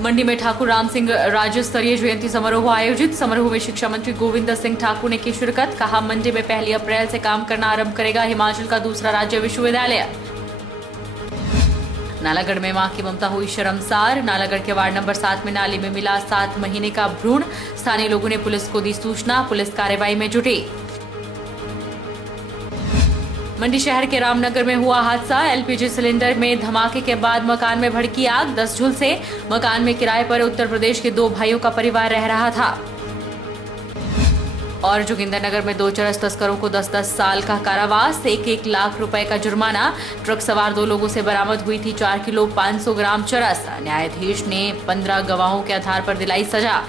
मंडी में ठाकुर राम सिंह राज्य स्तरीय जयंती समारोह आयोजित। समारोह में शिक्षा मंत्री गोविंद सिंह ठाकुर ने की शिरकत। कहा, मंडी में 1 अप्रैल से काम करना आरंभ करेगा हिमाचल का दूसरा राज्य विश्वविद्यालय। नालागढ़ में मां की ममता हुई शर्मसार। नालागढ़ के वार्ड नंबर 7 में नाली में मिला 7 महीने का भ्रूण। स्थानीय लोगों ने पुलिस को दी सूचना। पुलिस कार्रवाई में जुटी। मंडी शहर के रामनगर में हुआ हादसा। एलपीजी सिलेंडर में धमाके के बाद मकान में भड़की आग। 10 झुलसे। मकान में किराए पर उत्तर प्रदेश के 2 भाइयों का परिवार रह रहा था। और जोगिंदरनगर में 2 चरस तस्करों को 10-10 साल का कारावास, 1-1 लाख रुपए का जुर्माना। ट्रक सवार 2 लोगों से बरामद हुई थी 4 किलो 500 ग्राम चरस। न्यायाधीश ने 15 गवाहों के आधार पर दिलाई सजा।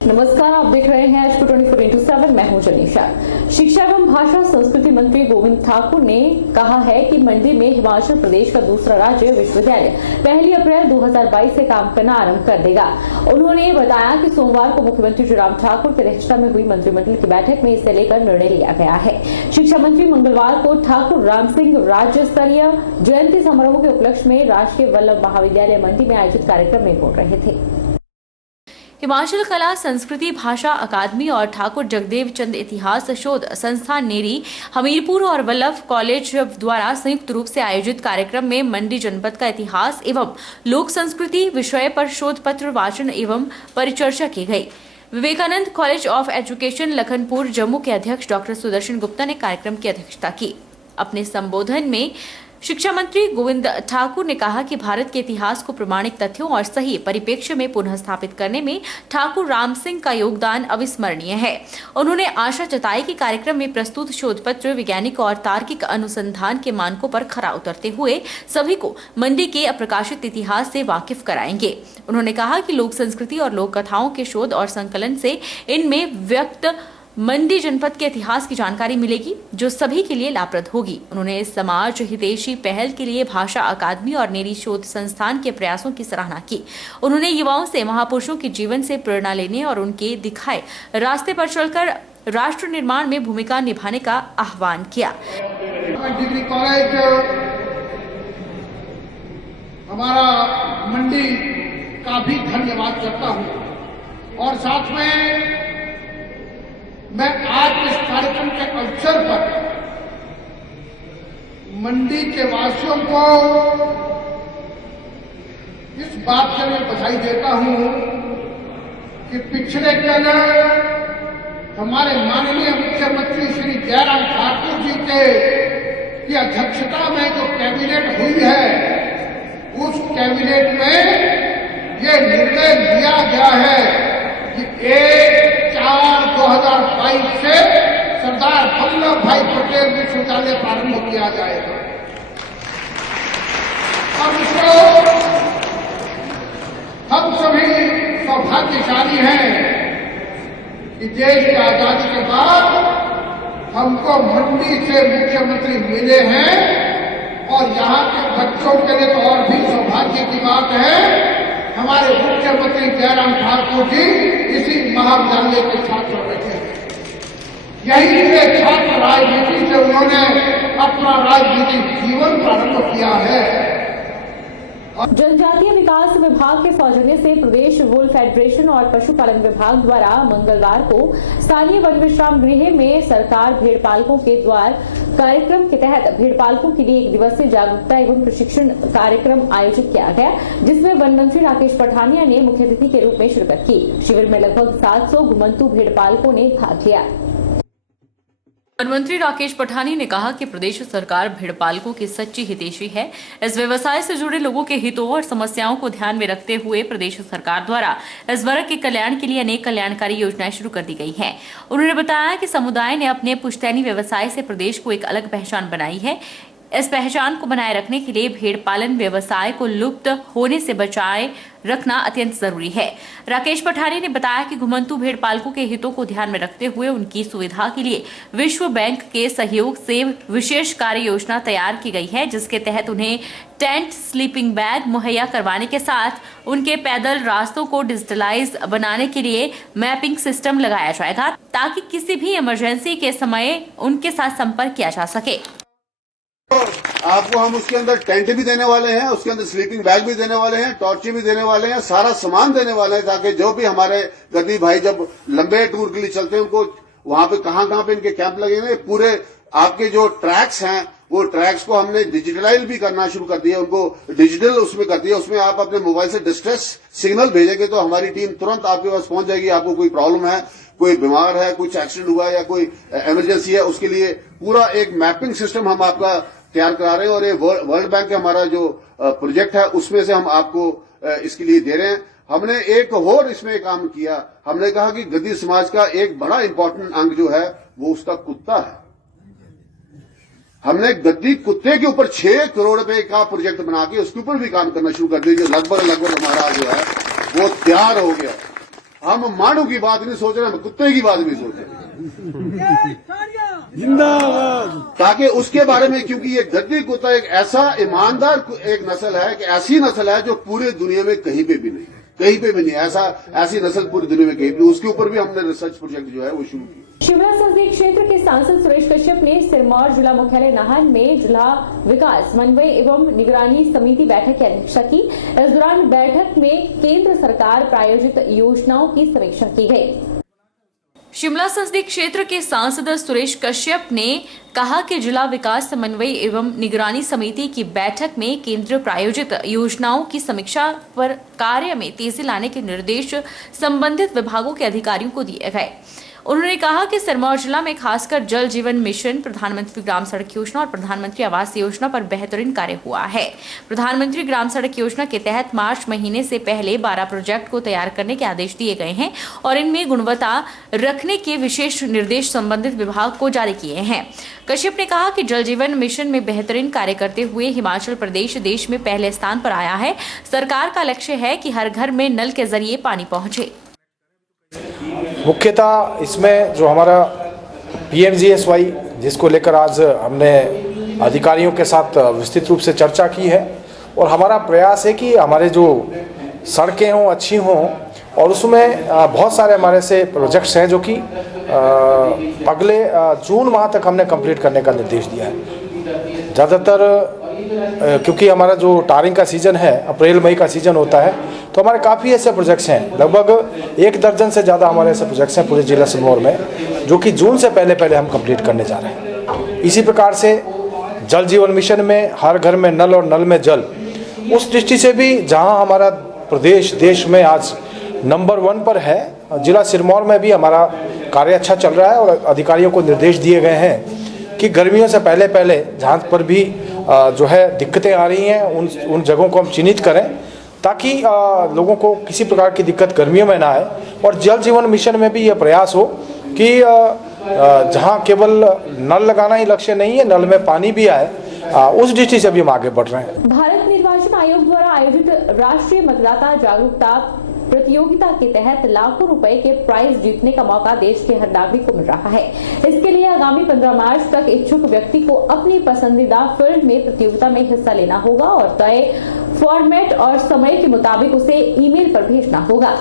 नमस्कार, आप देख रहे हैं आज 24/7। मैं हूं जनीशा। शिक्षा एवं भाषा संस्कृति मंत्री गोविंद ठाकुर ने कहा है कि मंडी में हिमाचल प्रदेश का दूसरा राज्य विश्वविद्यालय 1 अप्रैल 2022 से काम करना आरंभ कर देगा। उन्होंने बताया कि सोमवार को मुख्यमंत्री जयराम ठाकुर की अध्यक्षता में हुई मंत्रिमंडल की बैठक में इसे लेकर निर्णय लिया गया है। शिक्षा मंत्री मंगलवार को ठाकुर राम सिंह राज्य स्तरीय जयंती समारोह के उपलक्ष्य में राजकीय वल्लभ महाविद्यालय मंडी में आयोजित कार्यक्रम में बोल रहे थे। हिमाचल कला संस्कृति भाषा अकादमी और ठाकुर जगदेव चंद इतिहास शोध संस्थान नेरी, हमीरपुर और वल्लभ कॉलेज द्वारा संयुक्त रूप से आयोजित कार्यक्रम में मंडी जनपद का इतिहास एवं लोक संस्कृति विषय पर शोध पत्र वाचन एवं परिचर्चा की गई। Vivekananda college of education Lakhanpur Jammu के अध्यक्ष डॉक्टर सुदर्शन गुप्ता ने कार्यक्रम की अध्यक्षता की। अपने संबोधन में शिक्षा मंत्री गोविंद ठाकुर ने कहा कि भारत के इतिहास को प्रमाणिक तथ्यों और सही परिप्रेक्ष्य में पुनः स्थापित करने में ठाकुर राम सिंह का योगदान अविस्मरणीय है। उन्होंने आशा जताई कि कार्यक्रम में प्रस्तुत शोध पत्र वैज्ञानिक और तार्किक अनुसंधान के मानकों पर खरा उतरते हुए सभी को मंडी के अप्रकाशित इतिहास से वाकिफ कराएंगे। उन्होंने कहा कि लोक संस्कृति और लोक कथाओं के शोध और संकलन से इनमें व्यक्त मंडी जनपद के इतिहास की जानकारी मिलेगी, जो सभी के लिए लाभप्रद होगी। उन्होंने समाज हितैषी पहल के लिए भाषा अकादमी और नेरी शोध संस्थान के प्रयासों की सराहना की। उन्होंने युवाओं से महापुरुषों के जीवन से प्रेरणा लेने और उनके दिखाए रास्ते पर चलकर राष्ट्र निर्माण में भूमिका निभाने का आह्वान किया। डिग्री कॉलेज हमारा मंडी का भी धन्यवाद करता हूँ और साथ में मैं आज इस कार्यक्रम के अवसर पर मंडी के वासियों को इस बात के लिए बधाई देता हूं कि पिछले कल हमारे माननीय मुख्यमंत्री श्री जयराम ठाकुर जी की अध्यक्षता में जो कैबिनेट हुई है, उस कैबिनेट में ये निर्णय लिया गया है कि 1/4/2022 से सरदार वल्लभ भाई पटेल विश्वविद्यालय प्रारंभ किया जाएगा। और इसको हम सभी सौभाग्यशाली हैं कि देश की आजादी के बाद हमको मंडी से मुख्यमंत्री मिले हैं और यहाँ के बच्चों के लिए तो और भी सौभाग्य की बात है, हमारे मुख्यमंत्री जयराम ठाकुर जी इसी महाविद्यालय के छात्र बैठे हैं। यही से छात्र राजनीति से उन्होंने अपना राजनीतिक जीवन प्रारंभ किया है। जनजातीय विकास विभाग के सौजन्य से प्रदेश वूल फेडरेशन और पशुपालन विभाग द्वारा मंगलवार को स्थानीय वन विश्राम गृह में सरकार भेड़ पालकों के द्वार कार्यक्रम के तहत भेड़ पालकों के लिए 1 दिवसीय जागरूकता एवं प्रशिक्षण कार्यक्रम आयोजित किया गया, जिसमें वन मंत्री राकेश पठानिया ने मुख्य अतिथि के रूप में शिरकत की। शिविर में लगभग 700 घुमंतू भेड़ पालकों ने भाग लिया। वन मंत्री राकेश पठानी ने कहा कि प्रदेश सरकार भेड़ पालकों की सच्ची हितैषी है। इस व्यवसाय से जुड़े लोगों के हितों और समस्याओं को ध्यान में रखते हुए प्रदेश सरकार द्वारा इस वर्ग के कल्याण के लिए अनेक कल्याणकारी योजनाएं शुरू कर दी गई हैं। उन्होंने बताया कि समुदाय ने अपने पुश्तैनी व्यवसाय से प्रदेश को एक अलग पहचान बनाई है। इस पहचान को बनाए रखने के लिए भेड़ पालन व्यवसाय को लुप्त होने से बचाए रखना अत्यंत जरूरी है। राकेश पठानी ने बताया कि घुमंतू भेड़ पालकों के हितों को ध्यान में रखते हुए उनकी सुविधा के लिए विश्व बैंक के सहयोग से विशेष कार्य योजना तैयार की गई है, जिसके तहत उन्हें टेंट, स्लीपिंग बैग मुहैया करवाने के साथ उनके पैदल रास्तों को डिजिटलाइज बनाने के लिए मैपिंग सिस्टम लगाया जाएगा, ताकि किसी भी इमरजेंसी के समय उनके साथ संपर्क किया जा सके। आपको हम उसके अंदर टेंट भी देने वाले हैं, उसके अंदर स्लीपिंग बैग भी देने वाले हैं, टॉर्च भी देने वाले हैं, सारा सामान देने वाले हैं, ताकि जो भी हमारे गद्दी भाई जब लंबे टूर के लिए चलते हैं उनको वहां पे कहां पे इनके कैंप लगेंगे। पूरे आपके जो ट्रैक्स हैं वो ट्रैक्स को हमने डिजिटलाइज भी करना शुरू कर दिया, उनको डिजिटल उसमें कर दिया। उसमें आप अपने मोबाइल से डिस्ट्रेस सिग्नल भेजेंगे तो हमारी टीम तुरंत आपके पास पहुंच जाएगी। आपको कोई प्रॉब्लम है, कोई बीमार है, कुछ एक्सीडेंट हुआ है या कोई इमरजेंसी है, उसके लिए पूरा एक मैपिंग सिस्टम हम आपका तैयार करा रहे हैं। और ये वर्ल्ड बैंक का हमारा जो प्रोजेक्ट है उसमें से हम आपको इसके लिए दे रहे हैं। हमने एक और इसमें काम किया, हमने कहा कि गद्दी समाज का एक बड़ा इंपॉर्टेंट अंग जो है वो उसका कुत्ता है। हमने गद्दी कुत्ते के ऊपर 6 करोड़ रुपए का प्रोजेक्ट बना के उसके ऊपर भी काम करना शुरू कर दिया, जो लगभग हमारा जो है वो तैयार हो गया। हम मानव की बात नहीं सोच रहे, हम कुत्ते की बात भी सोच रहे, ताकि उसके बारे में, क्योंकि ये गद्दी कुत्ता एक ऐसा ईमानदार एक नस्ल है कि ऐसी नस्ल है जो पूरी दुनिया में कहीं पे भी नहीं, कहीं पे भी नहीं ऐसी नस्ल पूरी दुनिया में कहीं भी। उसके ऊपर भी हमने रिसर्च प्रोजेक्ट जो है वो शुरू किया। शिमला संसदीय क्षेत्र के सांसद सुरेश कश्यप ने सिरमौर जिला मुख्यालय नाहन में जिला विकास समन्वय एवं निगरानी समिति बैठक की अध्यक्षता की। इस दौरान बैठक में केंद्र सरकार प्रायोजित योजनाओं की समीक्षा की गई। शिमला संसदीय क्षेत्र के सांसद सुरेश कश्यप ने कहा कि जिला विकास समन्वय एवं निगरानी समिति की बैठक में केंद्र प्रायोजित योजनाओं की समीक्षा पर कार्य में तेजी लाने के निर्देश संबंधित विभागों के अधिकारियों को दिए गए। उन्होंने कहा कि सिरमौर जिला में खासकर जल जीवन मिशन, प्रधानमंत्री ग्राम सड़क योजना और प्रधानमंत्री आवास योजना पर बेहतरीन कार्य हुआ है। प्रधानमंत्री ग्राम सड़क योजना के तहत मार्च महीने से पहले 12 प्रोजेक्ट को तैयार करने के आदेश दिए गए हैं और इनमें गुणवत्ता रखने के विशेष निर्देश संबंधित विभाग को जारी किए हैं। कश्यप ने कहा कि जल जीवन मिशन में बेहतरीन कार्य करते हुए हिमाचल प्रदेश देश में पहले स्थान पर आया है। सरकार का लक्ष्य है कि हर घर में नल के जरिए पानी पहुंचे। मुख्यतः इसमें जो हमारा PMGSY जिसको लेकर आज हमने अधिकारियों के साथ विस्तृत रूप से चर्चा की है, और हमारा प्रयास है कि हमारे जो सड़कें हों अच्छी हों, और उसमें बहुत सारे हमारे से प्रोजेक्ट्स हैं जो कि अगले जून माह तक हमने कंप्लीट करने का निर्देश दिया है। ज़्यादातर क्योंकि हमारा जो टारिंग का सीज़न है अप्रैल मई का सीज़न होता है, तो हमारे काफ़ी ऐसे प्रोजेक्ट्स हैं, लगभग 1 दर्जन से ज़्यादा हमारे ऐसे प्रोजेक्ट्स हैं पूरे जिला सिरमौर में, जो कि जून से पहले हम कंप्लीट करने जा रहे हैं। इसी प्रकार से जल जीवन मिशन में हर घर में नल और नल में जल, उस दृष्टि से भी जहां हमारा प्रदेश देश में आज नंबर 1 पर है, जिला सिरमौर में भी हमारा कार्य अच्छा चल रहा है। और अधिकारियों को निर्देश दिए गए हैं कि गर्मियों से पहले जहाँ पर भी जो है दिक्कतें आ रही हैं उन जगहों को हम चिन्हित करें, ताकि लोगों को किसी प्रकार की दिक्कत गर्मियों में ना आए। और जल जीवन मिशन में भी ये प्रयास हो कि जहां केवल नल लगाना ही लक्ष्य नहीं है, नल में पानी भी आए, उस दृष्टि से भी हम आगे बढ़ रहे हैं। भारत निर्वाचन आयोग द्वारा आयोजित राष्ट्रीय मतदाता जागरूकता प्रतियोगिता के तहत लाखों रुपए के प्राइज जीतने का मौका देश के हर नागरिक को मिल रहा है। इसके लिए आगामी 15 मार्च तक इच्छुक व्यक्ति को अपनी पसंदीदा फील्ड में प्रतियोगिता में हिस्सा लेना होगा और तय फॉर्मेट और समय के मुताबिक उसे ईमेल पर भेजना होगा।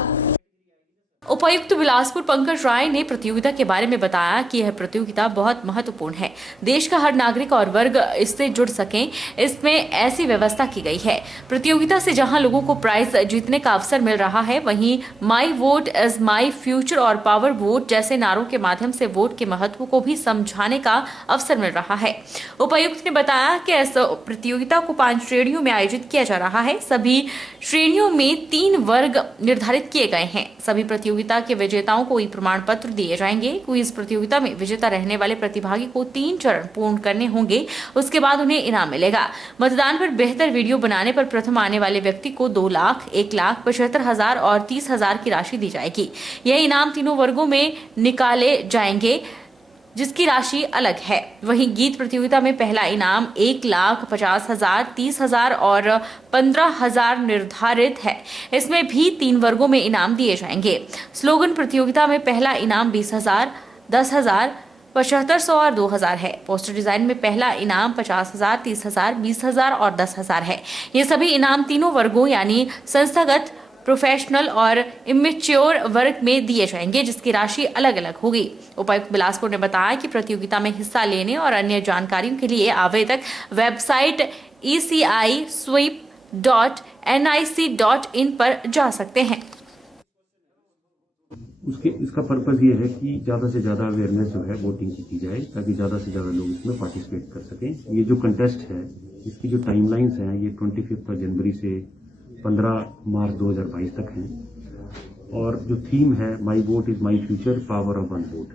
उपायुक्त बिलासपुर पंकज राय ने प्रतियोगिता के बारे में बताया कि यह प्रतियोगिता बहुत महत्वपूर्ण है। देश का हर नागरिक और वर्ग इससे जुड़ सकें, इसमें ऐसी व्यवस्था की गई है। प्रतियोगिता से जहां लोगों को प्राइज जीतने का अवसर मिल रहा है, वहीं माई वोट इज माई फ्यूचर और पावर वोट जैसे नारों के माध्यम से वोट के महत्व को भी समझाने का अवसर मिल रहा है। उपायुक्त ने बताया कि इस प्रतियोगिता को 5 श्रेणियों में आयोजित किया जा रहा है। सभी श्रेणियों में 3 वर्ग निर्धारित किए गए हैं। सभी प्रतियोगिता के विजेताओं को प्रमाण पत्र दिए जाएंगे। क्विज प्रतियोगिता में विजेता रहने वाले प्रतिभागी को 3 चरण पूर्ण करने होंगे, उसके बाद उन्हें इनाम मिलेगा। मतदान पर बेहतर वीडियो बनाने पर प्रथम आने वाले व्यक्ति को 2 लाख, 1 लाख, 75,000 और 30,000 की राशि दी जाएगी। यह इनाम तीनों वर्गों में निकाले जाएंगे, जिसकी राशि अलग है। वहीं गीत प्रतियोगिता में पहला इनाम 1,50,000, 30,000 और 15,000 निर्धारित है। इसमें भी 3 वर्गों में इनाम दिए जाएंगे। स्लोगन प्रतियोगिता में पहला इनाम 20,000, 10,000, 7500 और 2,000 है। पोस्टर डिजाइन में पहला इनाम 50,000, 30,000, 20,000 और 10,000 है। ये सभी इनाम तीनों वर्गों यानी संस्थागत, प्रोफेशनल और इमेच्योर वर्ग में दिए जाएंगे, जिसकी राशि अलग अलग होगी। उपायुक्त बिलासपुर ने बताया कि प्रतियोगिता में हिस्सा लेने और अन्य जानकारियों के लिए आवेदक वेबसाइट ecisweep.nic.in पर जा सकते हैं। इसका पर्पज ये है कि ज़्यादा से ज़्यादा अवेयरनेस जो है वोटिंग की जाए, ताकि ज़्यादा से ज़्यादा लोग इसमें पार्टिसिपेट कर सकें। ये जो कंटेस्ट है, इसकी जो टाइमलाइंस हैं, ये 25 जनवरी से 15 मार्च 2022 तक हैं। और जो थीम है, माई vote is my future, power of one vote.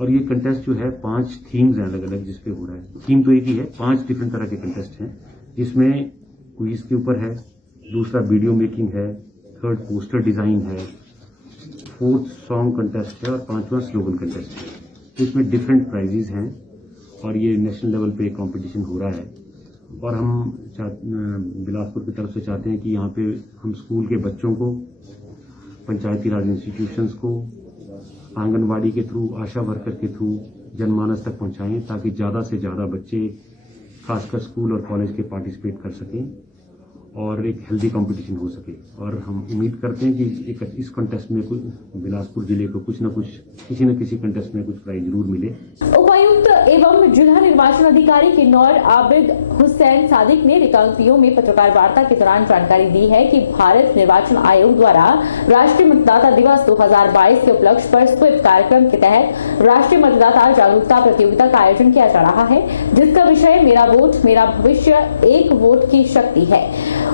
और ये कंटेस्ट जो है 5 थीम्स हैं अलग अलग जिस पे हो रहा है। थीम तो एक ही है, 5 डिफरेंट तरह के कंटेस्ट हैं, जिसमें क्विज के ऊपर है, दूसरा वीडियो मेकिंग है, थर्ड पोस्टर डिजाइन है, फोर्थ सॉन्ग कंटेस्ट है और 5वां स्लोगन कंटेस्ट है। तो इसमें डिफरेंट प्राइजेज हैं और ये नेशनल लेवल पे कंपटीशन हो रहा है। और हम बिलासपुर की तरफ से चाहते हैं कि यहाँ पे हम स्कूल के बच्चों को, पंचायती राज इंस्टीट्यूशंस को, आंगनवाड़ी के थ्रू, आशा वर्कर के थ्रू जनमानस तक पहुँचाएं, ताकि ज़्यादा से ज़्यादा बच्चे खासकर स्कूल और कॉलेज के पार्टिसिपेट कर सकें और एक हेल्दी कंपटीशन हो सके। और हम उम्मीद करते हैं कि इस कंटेस्ट में कुछ बिलासपुर जिले को कुछ न कुछ, किसी न किसी कंटेस्ट में कुछ प्राइज जरूर मिले। उपायुक्त एवं जिला निर्वाचन अधिकारी किन्नौर आबिद हुसैन सादिक ने रिकांगपिओ में पत्रकार वार्ता के दौरान जानकारी दी है कि भारत निर्वाचन आयोग द्वारा राष्ट्रीय मतदाता दिवस 2022 के उपलक्ष्य पर स्वीप कार्यक्रम के तहत राष्ट्रीय मतदाता जागरूकता प्रतियोगिता का आयोजन किया जा रहा है, जिसका विषय मेरा वोट मेरा भविष्य, एक वोट की शक्ति है।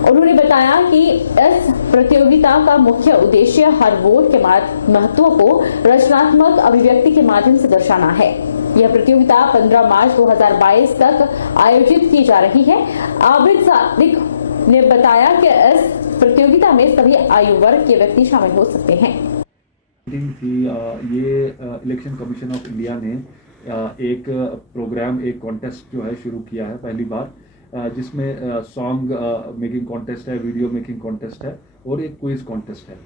उन्होंने बताया कि इस प्रतियोगिता का मुख्य उद्देश्य हर वोट के महत्व को रचनात्मक अभिव्यक्ति के माध्यम से दर्शाना है। यह प्रतियोगिता 15 मार्च 2022 तक आयोजित की जा रही है। आबिद सादिक ने बताया कि इस प्रतियोगिता में सभी आयु वर्ग के व्यक्ति शामिल हो सकते हैं। ये इलेक्शन कमीशन ऑफ इंडिया ने एक प्रोग्राम, एक कॉन्टेस्ट जो है शुरू किया है पहली बार, जिसमें सॉन्ग मेकिंग कॉन्टेस्ट है, वीडियो मेकिंग कॉन्टेस्ट है और एक क्विज कॉन्टेस्ट है।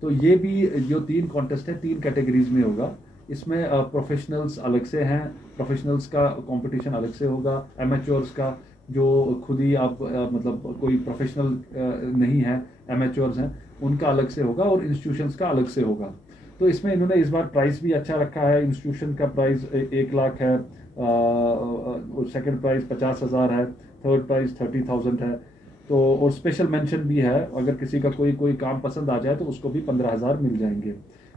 तो ये भी जो 3 कॉन्टेस्ट है 3 कैटेगरीज में होगा। इसमें प्रोफेशनल्स अलग से हैं, प्रोफेशनल्स का कंपटीशन अलग से होगा, एमेच्योर्स का जो खुद ही आप मतलब कोई प्रोफेशनल नहीं है, एमेच्योर्स हैं, उनका अलग से होगा और इंस्टीट्यूशंस का अलग से होगा। तो इसमें इन्होंने इस बार प्राइस भी अच्छा रखा है। इंस्टीट्यूशन का प्राइस 1 लाख है, सेकंड प्राइस 50,000 है, थर्ड प्राइस 30,000 है। तो और स्पेशल मेंशन भी है, अगर किसी का कोई काम पसंद आ जाए तो उसको भी 15,000 मिल जाएंगे।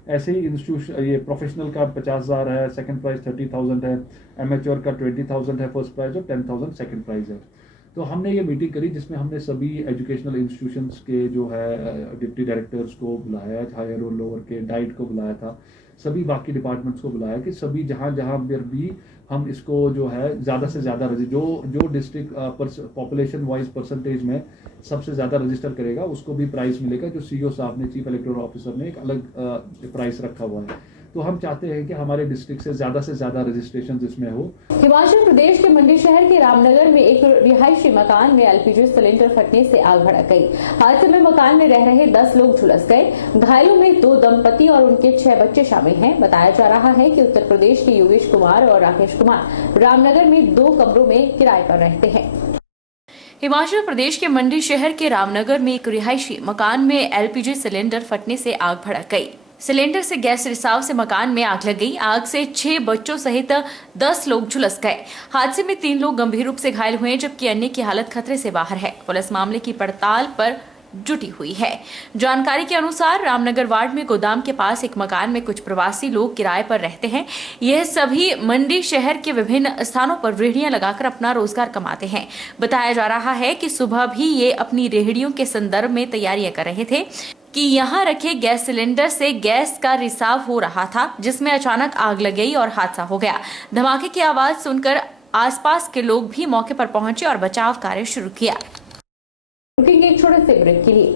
ऐसे ही इंस्टीट्यूशन, ये प्रोफेशनल का 50,000 है, सेकंड प्राइस 30,000 है, एमेच्योर का 20,000 है फर्स्ट प्राइज और 10,000 सेकंड प्राइज है। तो हमने ये मीटिंग करी जिसमें हमने सभी एजुकेशनल इंस्टीट्यूशंस के जो है डिप्टी डायरेक्टर्स को बुलाया, हायर और लोअर के, डाइट को बुलाया था, सभी बाकी डिपार्टमेंट्स को बुलाया कि सभी जहाँ पर भी हम इसको जो है ज़्यादा से ज़्यादा जो डिस्ट्रिक्ट पॉपुलेशन वाइज परसेंटेज में सबसे ज़्यादा रजिस्टर करेगा उसको भी प्राइस मिलेगा, जो सीईओ साहब ने, चीफ इलेक्टोरल ऑफिसर ने एक अलग प्राइस रखा हुआ है। तो हम चाहते हैं कि हमारे डिस्ट्रिक्ट से ज़्यादा रजिस्ट्रेशन इसमें हो। हिमाचल प्रदेश के मंडी शहर के रामनगर में एक रिहायशी मकान में एलपीजी सिलेंडर फटने से आग भड़क गई। हादसे में मकान में रह रहे 10 लोग झुलस गए। घायलों में 2 दंपति और उनके 6 बच्चे शामिल हैं। बताया जा रहा है कि उत्तर प्रदेश के योगेश कुमार और राकेश कुमार रामनगर में 2 कमरों में किराए पर रहते हैं। हिमाचल प्रदेश के मंडी शहर के रामनगर में एक रिहायशी मकान में एलपीजी सिलेंडर फटने से आग भड़क गई। सिलेंडर से गैस रिसाव से मकान में आग लग गई। आग से 6 बच्चों सहित 10 लोग झुलस गए। हादसे में 3 लोग गंभीर रूप से घायल हुए, जबकि अन्य की हालत खतरे से बाहर है। पुलिस मामले की पड़ताल पर जुटी हुई है। जानकारी के अनुसार रामनगर वार्ड में गोदाम के पास एक मकान में कुछ प्रवासी लोग किराए पर रहते हैं। यह सभी मंडी शहर के विभिन्न स्थानों पर रेहड़ियां लगाकर अपना रोजगार कमाते हैं। बताया जा रहा है कि सुबह भी ये अपनी रेहड़ियों के संदर्भ में तैयारियां कर रहे थे कि यहां रखे गैस सिलेंडर से गैस का रिसाव हो रहा था, जिसमें अचानक आग लग गई और हादसा हो गया। धमाके की आवाज सुनकर आसपास के लोग भी मौके पर पहुंचे और बचाव कार्य शुरू किया। रुकेंगे एक छोटे से ब्रेक के लिए।